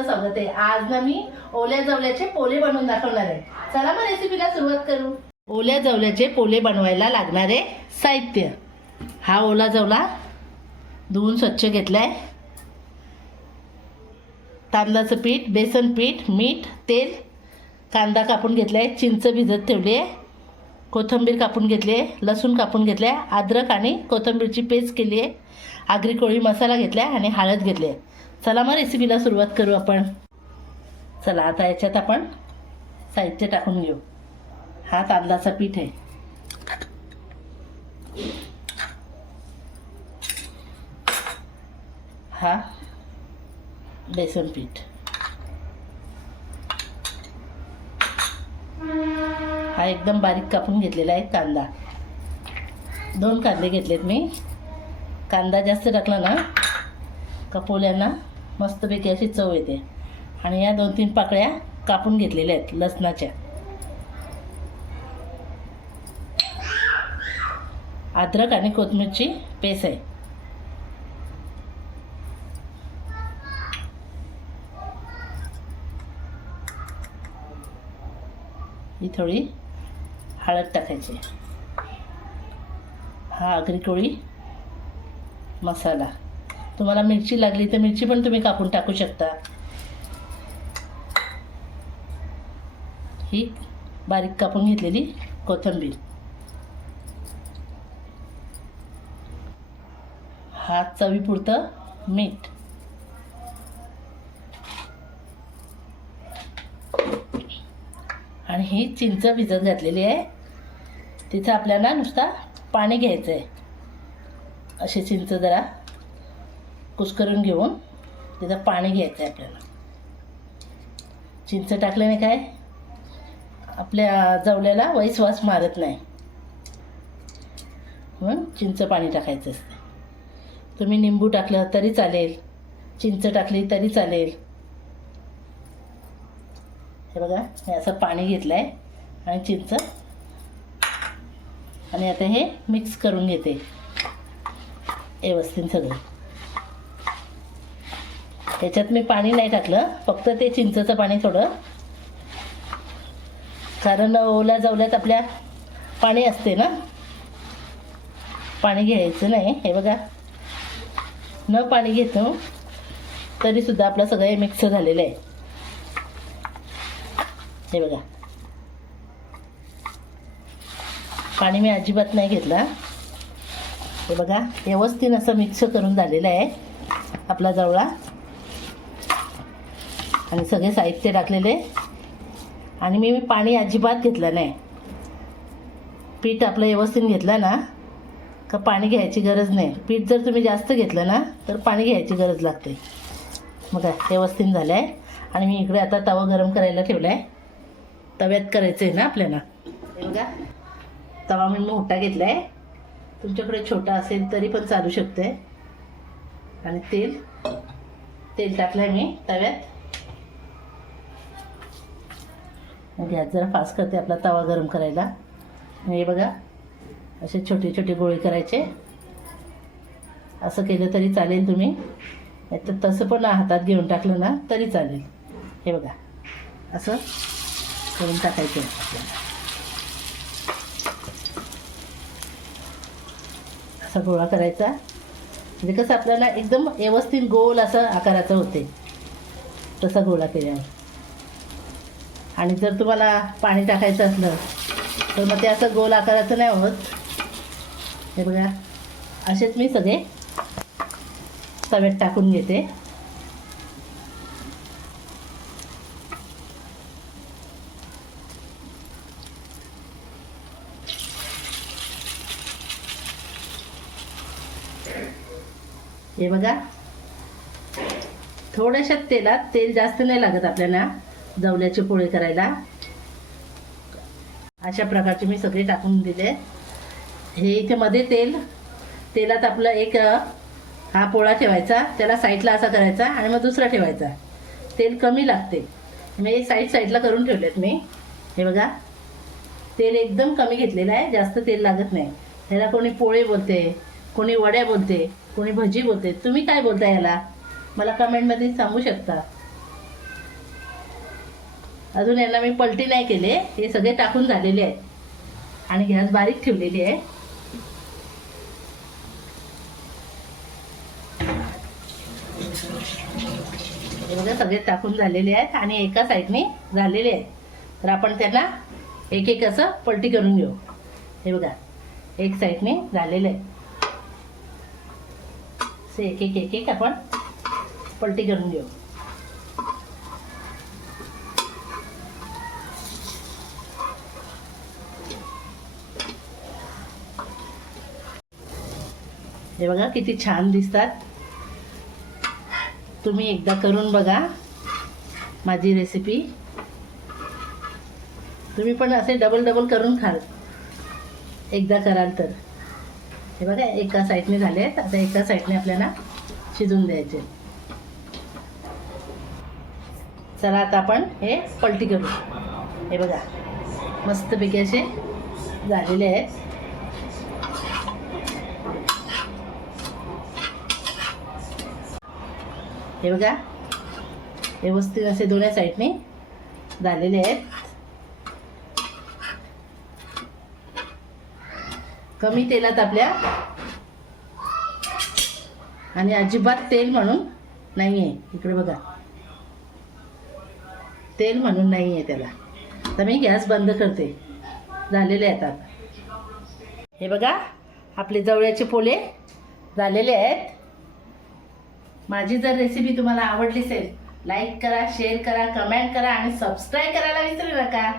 तुमचं स्वागत आहे आज ना मी ओल्या जवल्याचे पोले बनवून दाखवणार आहे. चला मग रेसिपीला सुरुवात करू. ओल्या जवल्याचे पोले बनवायला लागणारे साहित्य. हा ओला जवला धुवून स्वच्छ घेतलाय. तांदळाचं पीठ बेसन पीठ मीठ तेल कांदा कापून घेतलाय चिंच भिजत ठेवली आहे. कोथिंबीर कापून घेतली आहे लसूण कापून घेतलं आहे अद्रक आणि कोथिंबीरची पेस्ट केली आहे. आगरी कोळी मसाला घेतला आहे आणि हळद घेतली आहे. चला मग रेसिपीला सुरुवात करू आपण. चला आता याच्यात आपण साहित्य टाकून घेऊ. हा तांदळाचा पीठ आहे. हा बेसन पीठ. हा एकदम बारीक कापून घेतलेला आहे कांदा. दोन कांदे घेतलेत मी. कांदा जास्त टाकला ना कपोल्यांना मस्तपैकी अशी चव येते. आणि या दोन तीन पाकळ्या कापून घेतलेल्या आहेत लसणाच्या. अद्रक आणि कोथमीरची पेस्ट आहे. ही थोडी हळद टाकायची. हा आगरी कोळी मसाला. तुम्हाला मिरची लागली तर मिरची पण तुम्ही कापून टाकू शकता. ही बारीक कापून घेतलेली कोथिंबीर. हा चवीपुरतं मीठ. आणि ही चिंच भिजत घातलेली आहे. तिथं आपल्याला नुसता पाणी घ्यायचं आहे असे चिंच जरा कुसकरून घेऊन तिथं पाणी घ्यायचं आहे आपल्याला. चिंच टाकल्याने काय? आपल्या जवल्याला वैसवास मारत नाही. म्हणून चिंच पाणी टाकायचं असते. तुम्ही निंबू टाकलं तरी चालेल. चिंच टाकली तरी चालेल. हे बघा हे असं पाणी घेतलं आहे आणि चिंच आणि आता हे मिक्स करून घेते. व्यवस्थित सगळं. त्याच्यात मी पाणी नाही टाकलं फक्त ते चिंचचं पाणी थोडं. कारण ओल्या जवल्यात आपल्या पाणी असते ना? पाणी घ्यायचं नाही हे बघा. न पाणी घेतो तरीसुद्धा आपलं सगळं हे मिक्स झालेलं आहे. हे बघा. पाणी मी अजिबात नाही घेतला. हे बघा व्यवस्थित असं मिक्स करून झालेलं आहे आपला जवळा. आणि सगळे साहित्य टाकलेले. आणि मी पाणी अजिबात घेतलं नाही. पीठ आपलं व्यवस्थित घेतलं ना का पाणी घ्यायची गरज नाही. पीठ जर तुम्ही जास्त घेतलं ना तर पाणी घ्यायची गरज लागते. मग व्यवस्थित झालं आहे आणि मी इकडे आता तवा गरम करायला ठेवला आहे तव्यात करायचं आहे ना आपल्याला. बघा. तवा मी मोठा घेतला आहे तुमच्याकडे छोटा असेल तरी पण चालू शकते आणि तेल. तेल टाकलं आहे मी तव्यात. गॅस जरा फास्ट करते आपला तवा गरम करायला. हे बघा असे छोटे छोटे गोळे करायचे. असं केलं तरी चालेल तुम्ही. नाहीतर तसं पण हातात घेऊन टाकलं ना तरी चालेल. हे बघा असं करून टाकायचं. असा गोळा करायचा. म्हणजे कसं आपल्याला एकदम व्यवस्थित गोल असं आकाराचं होते. तसा गोळा केल्यावर. आणि जर तुम्हाला पाणी टाकायचं असलं तर मग ते असं गोल आकाराचं नाही होत. हे बघा असेच मी सगळे तव्यात टाकून घेते. हे बघा थोड्याशा तेलात तेल जास्त नाही लागत आपल्याला. जवल्याचे पोळे करायला. अशा प्रकारचे मी सगळे टाकून दिले. हे इथे मध्ये तेल तेलात आपलं एक हा पोळा ठेवायचा त्याला साईडला असा करायचा आणि मग दुसरा ठेवायचा. तेल कमी लागते. म्हणजे मी साईड साईडला करून ठेवलेत मी. हे बघा. तेल एकदम कमी घेतलेलं आहे जास्त तेल लागत नाही. ह्याला कोणी पोळे बोलते कोणी वड्या बोलते कोणी भजी बोलते. तुम्ही काय बोलता याला मला कमेंटमध्ये सांगू शकता. अजून यांना मी पलटी नाही केले. हे सगळे टाकून झालेले आहेत. आणि गॅस बारीक ठेवलेली आहे. बघा सगळे टाकून झालेले आहेत आणि एका साईडने झालेले आहेत. तर आपण त्यांना एक एक असं पलटी करून घेऊ. हे बघा एक साईडने झालेलं आहे असे एक एक एक एक आपण पलटी करून घेऊ. हे बघा किती छान दिसतात. तुम्ही एकदा करून बघा माझी रेसिपी तुम्ही पण असे डबल डबल करून खाल. एकदा कराल तर. हे बघा एका साईडने झाले आहेत. आता एका साईडने आपल्याला शिजून द्यायचे. चला आता आपण हे पलटी करू. हे बघा मस्तपैकी असे झालेले आहेत. हे बघा. व्यवस्थित असे दोन्ही साईडने झालेले आहेत. कमी तेलात आपल्या आणि अजिबात तेल म्हणून नाही आहे इकडे बघा. तेल म्हणून नाही आहे त्याला. तर मी गॅस बंद करते. झालेले आहेत आता. हे बघा. आपले जवळ्याचे पोले झालेले आहेत. माझी जर रेसिपी तुम्हाला आवडली असेल लाईक करा शेअर करा कमेंट करा आणि सबस्क्राईब करायला विसरू नका.